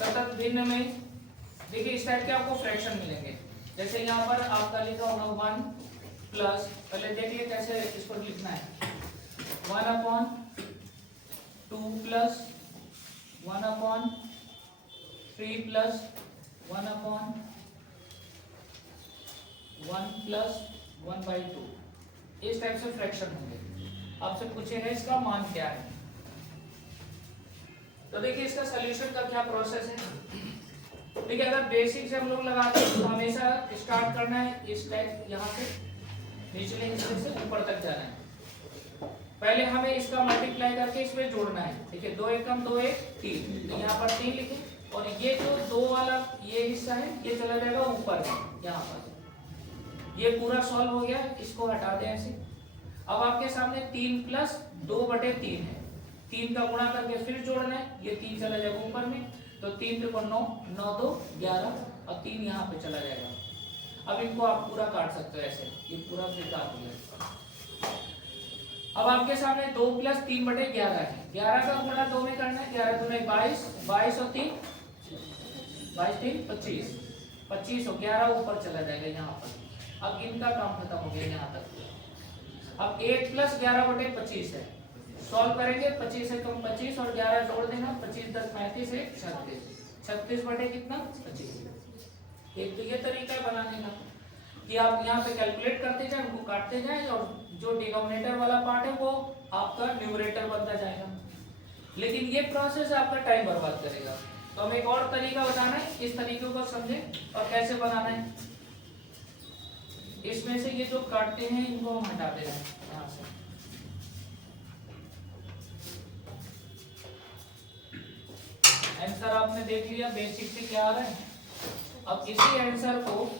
सतत भिन्न में देखिए इस टाइप के आपको फ्रैक्शन मिलेंगे। जैसे यहाँ पर आपका लिखा होगा 1 प्लस, पहले देखिए कैसे इसको लिखना है, 1/2 प्लस 1/3 प्लस 1/1 प्लस 1/2। इस टाइप से फ्रैक्शन होंगे। आपसे पूछे है इसका मान क्या है। तो देखिए इसका सॉल्यूशन का क्या प्रोसेस है। देखिए अगर बेसिक से हम लोग लगाते हैं तो हमेशा स्टार्ट करना है इस टाइप, यहाँ से निचले हिस्से से ऊपर तक जाना है। पहले हमें इसका मल्टीप्लाई करके इसमें जोड़ना है। देखिए 2 एकम 2 1 3, तो यहाँ पर 3 लिखे और ये जो 2 वाला ये हिस्सा है ये चला जाएगा ऊपर में यहाँ पर। ये पूरा सॉल्व हो गया, इसको हटा दें ऐसे। अब आपके सामने 3 प्लस 2/3 है, 3 का गुणा करके फिर जोड़ना है, ये 3 चला जाएगा ऊपर में, तो 3 3 9 9 2 11 और 3 यहाँ पे चला जाएगा। अब इनको आप पूरा काट सकते हो ऐसे, ये पूरा फिर काट दिया। अब आपके सामने 2 प्लस 3/11 है, 11 का गुणा 2 में करना है, 11 2 22, 22 और 3 22 3 25, 25 और 11 ऊपर चला जाएगा यहाँ पर। अब इनका काम खत्म हो गया यहाँ तक। अब 8 प्लस 11/25 है, सॉल्व करेंगे, 25 से कम 25 और 11 जोड़ देना, 25 10 35 है 36, 36 बटे कितना 25। एक तो ये तरीका है बनाने का कि आप यहाँ पे कैलकुलेट करते जाए, उनको काटते जाए और जो डिनोमिनेटर वाला पार्ट है वो आपका न्यूमरेटर बनता जाएगा। लेकिन ये प्रोसेस आपका टाइम बर्बाद करेगा। तो हम एक और तरीका बताना है, इस तरीके को समझे और कैसे बनाना है। इसमें से ये जो काटते हैं इनको हम हटा दे रहे हैं यहाँ से। आंसर आपने देख लिया बेसिक से क्या आ रहा है। अब इसी आंसर को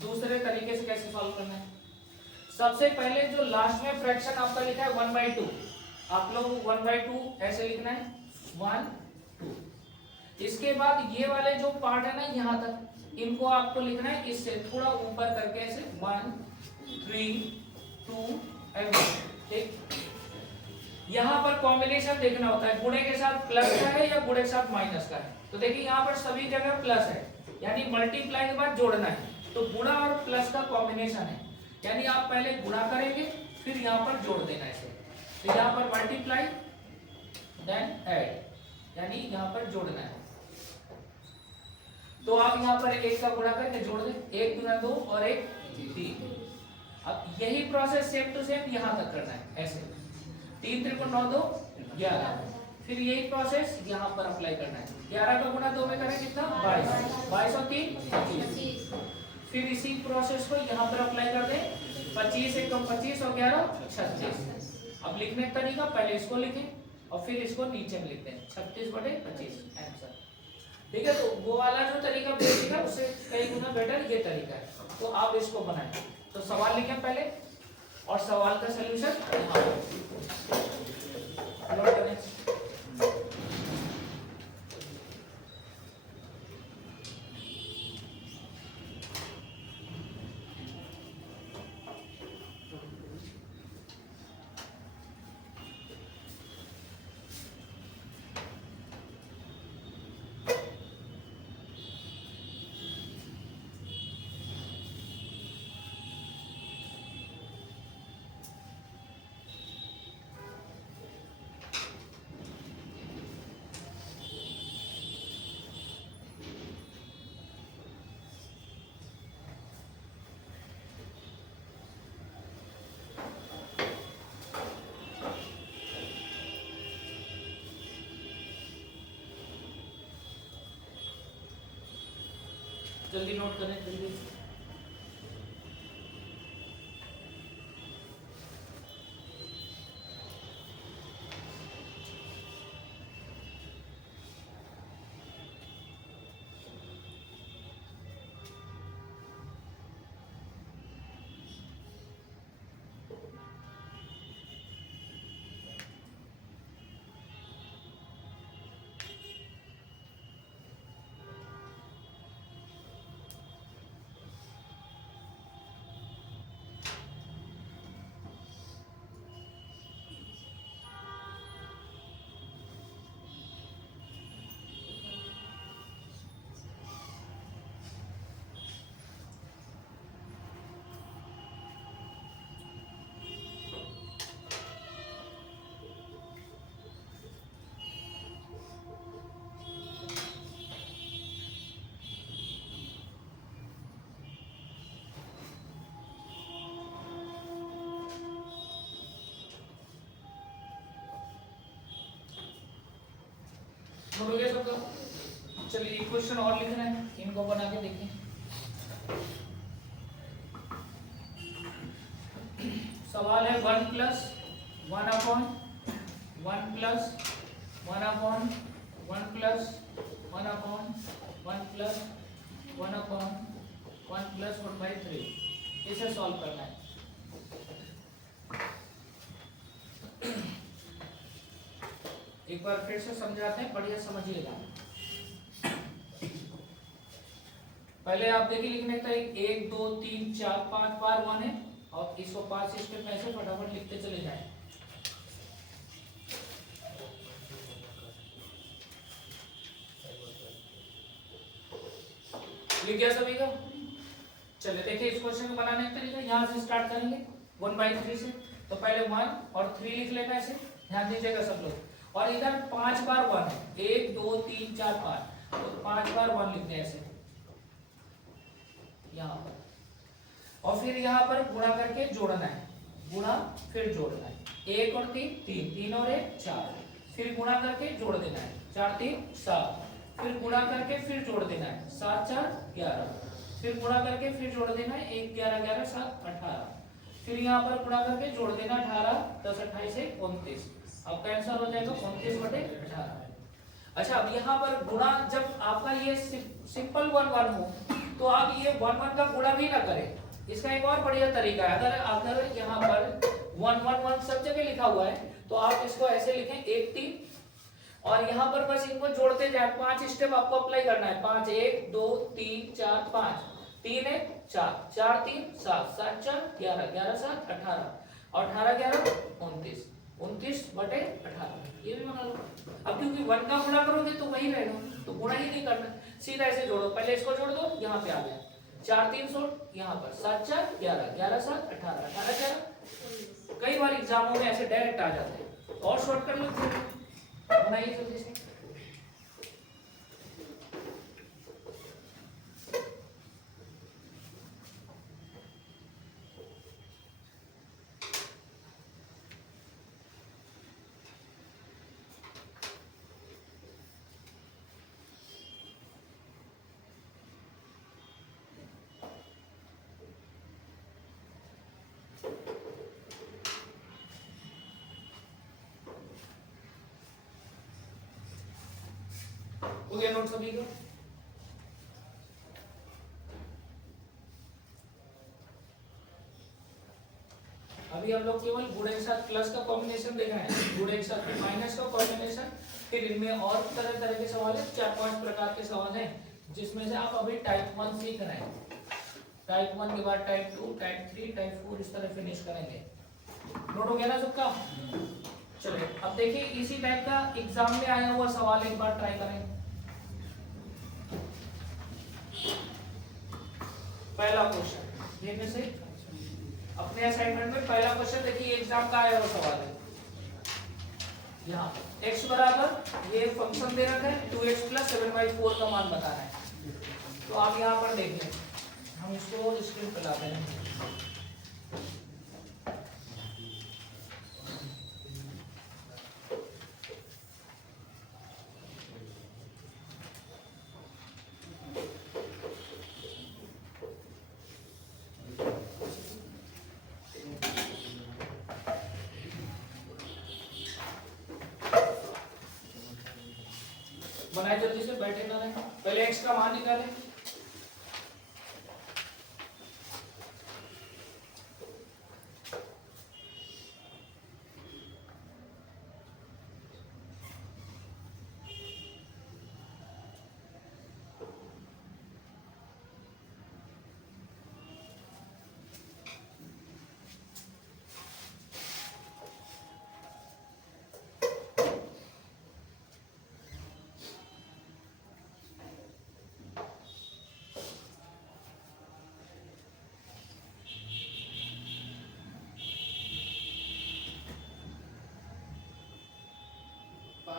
दूसरे तरीके से कैसे सॉल्व करना है। सबसे पहले जो लास्ट में फ्रैक्शन आपका लिखा है 1/2, आप लोग 1/2 ऐसे लिखना है 1 2। इसके बाद ये वाले जो पार्ट है ना यहाँ तक, इनको आपको लिखना है इससे थोड़ा ऊपर करके ऐसे 1 3 2 एंड 1। ठीक, यहाँ पर कॉम्बिनेशन देखना होता है, गुणे के साथ प्लस का है या गुणे के साथ माइनस का है। तो देखिए यहाँ पर सभी जगह प्लस है, यानी मल्टीप्लाई के बाद जोड़ना है, तो गुणा और प्लस का कॉम्बिनेशन है, यानी आप पहले गुणा करेंगे फिर यहाँ पर जोड़ देना ऐसे। तो यहाँ पर मल्टीप्लाई देन ऐड, यानी यहाँ पर जोड़ना है। तो आप यहाँ पर 1 का गुणा करके जोड़ दें, 1 गुना 2 और 1 3। अब यही प्रोसेस सेम टू सेम यहाँ तक करना है ऐसे, 3 3 9 2 11। फिर यही प्रोसेस यहाँ पर अप्लाई करना है, 11 का गुणा 2 में करें कितना 22, 22 और 3 25। फिर इसी प्रोसेस को यहाँ पर अप्लाई कर दें, 25 1 25 और 11 36। अब लिखने का तरीका, पहले इसको लिखें और फिर इसको नीचे में लिखते हैं 36/25 आंसर। ठीक है, तो वो वाला जो तरीका बेसिक है उससे कई गुना बेटर ये तरीका है। तो आप इसको बनाएं। तो सवाल लिखें पहले और सवाल का सलूशन नोट करें। जल्दी नोट करें जल्दी। हो गया सबका? चलिए एक क्वेश्चन और लिखना है, इनको बना के देखें। सवाल है 1 plus 1 upon 1 plus 1 upon 1 plus 1 upon 1 plus 1 upon 1 plus 1/3। इसे सॉल्व करना है। एक बार फिर से समझाते हैं, बढ़िया समझिएगा। पहले आप देखिए लिखने का 1 2 3 4 5 बार 1 है और इसको 5 स्टेप में ऐसे फटाफट लिखते चले जाएं। लिख गया सभी का? चलिए देखिए इस क्वेश्चन को बनाने का तरीका यहाँ से स्टार्ट करेंगे 1/3 से। तो पहले 1 और 3 लिख लेना ऐसे, ध्यान दीजिएगा सब लोग। और इधर 5 बार 1 है, 1 2 3 4 5, तो 5 बार 1 लिखते हैं ऐसे यहाँ पर। और फिर यहाँ पर गुणा करके जोड़ना है, गुणा फिर जोड़ना है। 1 और 3 3, 3 और 1 4, फिर गुणा करके जोड़ देना है, 4 3 7, फिर गुणा करके फिर जोड़ देना है, 7 4 11, फिर गुणा करके फिर जोड़ देना है, 1 11 11 7 18, फिर यहाँ पर गुणा करके जोड़ देना 18 10 28 से 29। आपका आंसर हो जाएगा 29/18। अच्छा अब यहाँ पर गुणा, जब आपका ये सिंपल 1 1 हो तो आप ये 1 1 का गुणा भी ना करें। इसका एक और बढ़िया तरीका है, अगर यहाँ पर 1 1 1 सब जगह लिखा हुआ है तो आप इसको ऐसे लिखें 1 3 और यहाँ पर बस इनको जोड़ते जाए। 5 स्टेप आपको अप्लाई करना है, 5 1 2 3 4 5, 3 1 4 4 3 7 7 4 11 11 7 18 और 18 11 29, 29/18। ये भी बना लो। अब क्योंकि 1 का गुणा करोगे तो वही रहेगा, तो गुणा ही नहीं करना, सीधा ऐसे जोड़ो। पहले इसको जोड़ दो, यहाँ पे आ गया 4 3 16, यहाँ पर 7 4 11 11 7 18 18 11। कई बार एग्जामों में ऐसे डायरेक्ट आ जाते हैं, और शॉर्ट कर लो, बनाइए जल्दी से। हो गया नोट सभी को? अभी हम लोग केवल गुणे के साथ प्लस का कॉम्बिनेशन देख रहे हैं, गुणे के साथ माइनस का कॉम्बिनेशन। फिर इनमें और तरह तरह के सवाल है, 4-5 प्रकार के सवाल हैं, जिसमें से आप अभी टाइप 1 सीख रहे हैं। टाइप 1 के बाद टाइप 2, टाइप 3, टाइप 4 इस तरह फिनिश करेंगे। नोट हो गया ना सबका? चलिए अब देखिए इसी टाइप का एग्जाम में आया हुआ सवाल एक बार ट्राई करें। पहला क्वेश्चन देखने से अपने असाइनमेंट में पहला क्वेश्चन देखिए, एग्जाम का आया हुआ सवाल है। यहाँ x बराबर ये फंक्शन दे रखा है 2x + 7/4 का मान बताना है। तो आप यहाँ पर देख लें, हम इसको स्क्रीन पर लाते हैं। बनाए जल्दी से, बैठे ना रहे। पहले x का मान निकालें।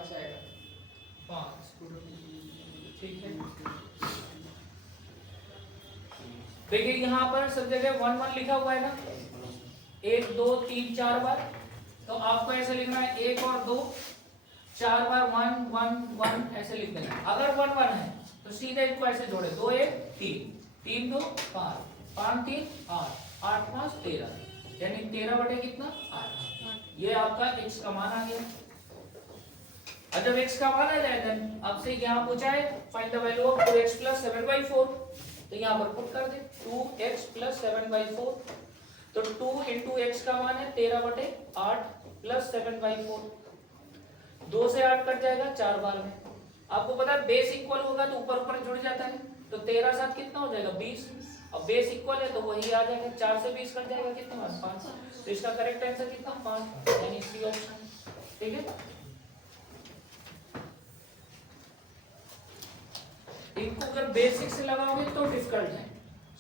आएगा 5, ठीक है। देखिए यहाँ पर सब जगह 1 1 लिखा हुआ है ना, 1 2 3 4 बार। तो आपको ऐसे लिखना है 1 और 2 4 बार 1 1 1 ऐसे लिख देना। अगर 1 1 है तो सीधे इनको ऐसे जोड़े, 2 1 3 3 2 5 5 3 8 8 5 13, यानी 13 बटे कितना 8। ये आपका x का मान आ गया। और जब x का मान आ जाए देन आपसे यहाँ पूछा है find the value of 2x + 7/4, तो यहाँ पर पुट कर दे 2x + 7/4। तो 2 × x का मान है 13 बटे 8 + 7/4। 2 से 8 कट जाएगा 4 बार में। आपको पता है बेस इक्वल होगा तो ऊपर ऊपर जुड़ जाता है, तो 13 साथ कितना हो जाएगा 20। अब बेस इक्वल है तो वही आ जाएगा, 4 से 20 कट जाएगा कितना 5। तो इसका करेक्ट आंसर कितना 5, यानी सी ऑप्शन। ठीक है, इनको अगर बेसिक से लगाओगे तो डिफिकल्ट है,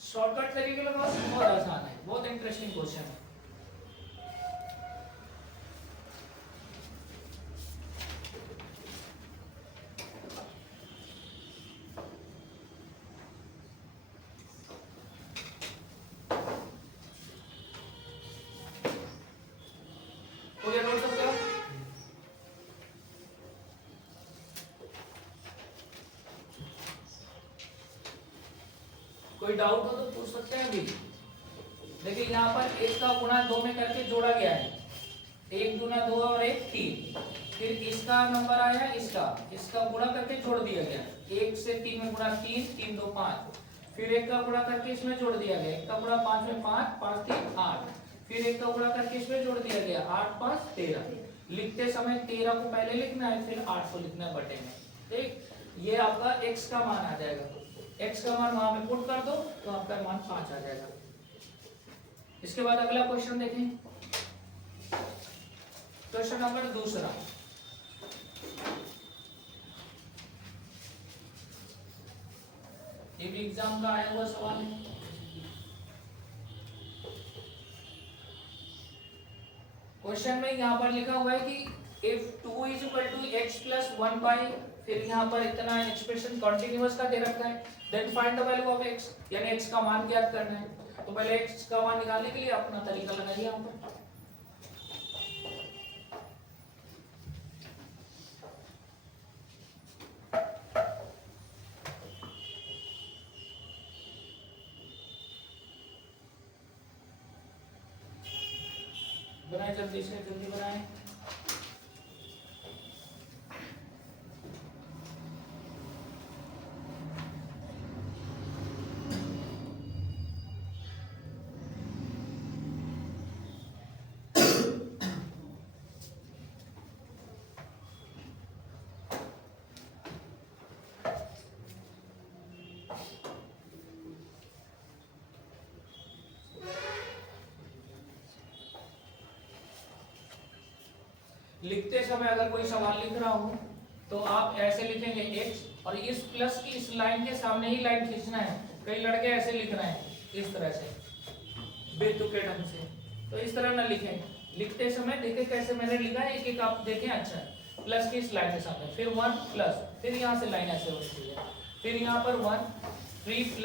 शॉर्टकट तरीके लगाओ तो बहुत आसान है। बहुत इंटरेस्टिंग क्वेश्चन है। तो ये नोट सकते हो। कोई डाउट हो तो पूछ सकते हैं अभी। देखिए यहाँ पर 1 का गुणा 2 में करके जोड़ा गया है, 1 दूना 2 और 1 3। फिर इसका नंबर आया, इसका गुणा करके जोड़ दिया गया, 1 से 3 में गुणा 3 3 2 5। फिर 1 का गुणा करके इसमें जोड़ दिया गया, 1 का गुणा 5 में 5 5 3 8। फिर 1 का गुणा करके इसमें जोड़ दिया गया, 8 5 13। लिखते समय 13 को पहले लिखना है, फिर 8 को लिखना है बटे में। ठीक, ये आपका x का मान आ जाएगा। x का मान वहां पे पुट कर दो तो आपका मान 5 आ जाएगा। इसके बाद अगला क्वेश्चन देखें, क्वेश्चन नंबर 2। ये भी एग्जाम का आया हुआ सवाल है। क्वेश्चन में यहाँ पर लिखा हुआ है कि if 2 = x + 1/, फिर यहाँ पर इतना एक्सप्रेशन कंटीन्यूअस का दे रखा है, then find the value of x, यानी x का मान ज्ञात करना है। तो पहले x का मान निकालने के लिए अपना तरीका लगाइए यहाँ पर। बनाए जल्दी से, जल्दी बनाए। लिखते समय अगर कोई सवाल लिख रहा हूं तो आप ऐसे लिखेंगे x, और इस प्लस की इस लाइन के सामने ही लाइन खींचना है। कई लड़के ऐसे लिख रहे हैं इस तरह से बेतुके ढंग से, तो इस तरह ना लिखें। लिखते समय देखें कैसे मैंने लिखा है, एक एक आप देखें। अच्छा, प्लस की इस लाइन के सामने, फिर 1 प्लस, फिर यहाँ से लाइन ऐसे होती है, फिर यहाँ पर 1 3 +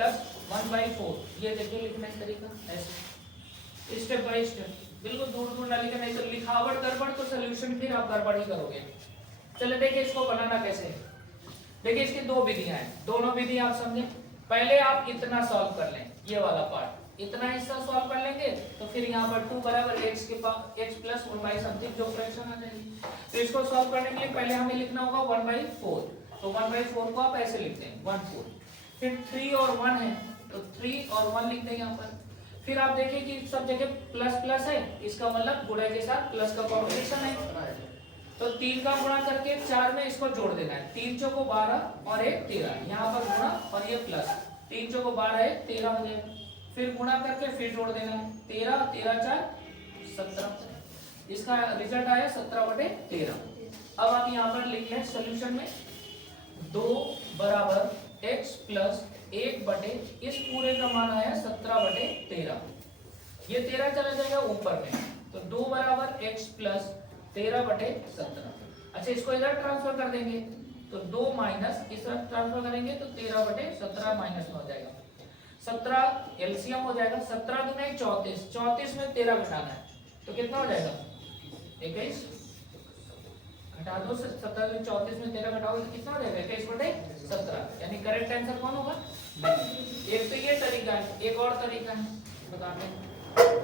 1/4। ये देखिए लिखने का तरीका ऐसे स्टेप बाय स्टेप, बिल्कुल दूर दूर ना लिखे, नहीं तो लिखावट गड़बड़ तो सोल्यूशन फिर आप गड़बड़ ही करोगे। चलिए देखिए इसको बनाना कैसे। देखिए इसकी दो विधियां हैं, दोनों विधि आप समझे। पहले आप इतना सॉल्व कर लें, ये वाला पार्ट, इतना हिस्सा सॉल्व कर लेंगे तो फिर यहाँ पर 2 = x के पास x + 1/, समथिंग जो फ्रैक्शन आ जाएगी। तो इसको सॉल्व करने के लिए पहले हमें लिखना होगा 1/4। तो 1/4 को आप ऐसे लिखते हैं 1/4। फिर 3 और 1 है तो 3 और 1 लिख दें यहाँ पर। फिर आप देखिए कि सब जगह प्लस प्लस है, इसका मतलब गुणा के साथ प्लस का कॉम्बिनेशन है। तो 3 का गुणा करके 4 में इसको जोड़ देना है, 3 चौको 12 और 1 13। यहाँ पर गुणा और ये प्लस, 3 चौको 12 है 13 हो जाएगा। फिर गुणा करके फिर जोड़ देना है, 13 13 4 17। इसका रिजल्ट आया 17/13। अब आप यहाँ पर लिख लें सोल्यूशन में 2 = x + 1 बटे इस पूरे का मान आया 17/13। ये 13 चला जाएगा ऊपर में, तो 2 = x + 13/17। अच्छा, इसको इधर ट्रांसफर कर देंगे तो 2 माइनस इस तरफ ट्रांसफर करेंगे तो 13/17 माइनस में हो जाएगा। 17 एलसीएम हो जाएगा, 17 दूने 34, 34 में 13 घटाना है तो कितना हो जाएगा 21। घटा दो, 17 34 में 13 घटाओगे तो कितना हो जाएगा? 21/17। यानी करेक्ट आंसर कौन होगा? एक तो ये तरीका है, एक और तरीका है बताते हैं।